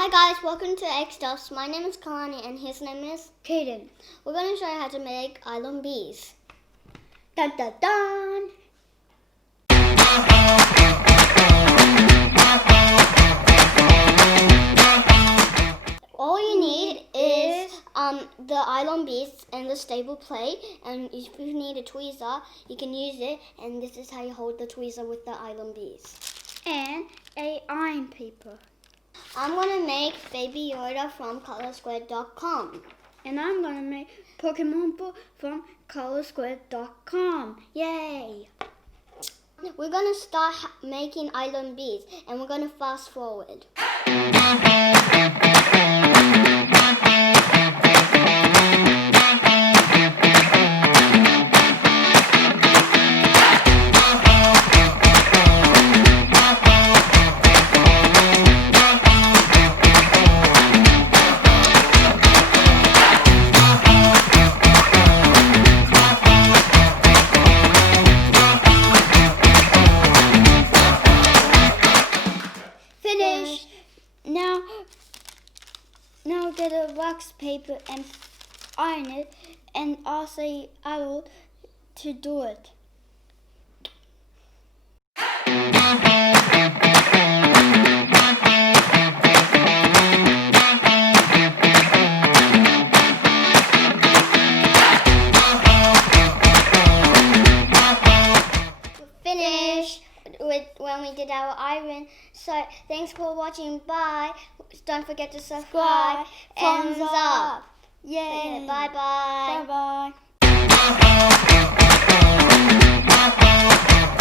Hi guys, welcome to xstopz. My name is Kalani and his name is Kaden. We're going to show you how to make island bees. Dun dun dun! All you need is the island bees and the stable plate, and if you need a tweezer, you can use it, and this is how you hold the tweezer with the island bees. And a iron paper. I'm going to make Baby Yoda from colorsquare.com. And I'm going to make Pokemon book from colorsquare.com. Yay! We're going to start making island bees, and we're going to fast forward. Finish! Now get a wax paper and iron it, and I'll say I will to do it. Finish with when we did our iron. So thanks for watching. Bye. Don't forget to subscribe. Thumbs up. Yay. Yay. Bye bye. Bye bye.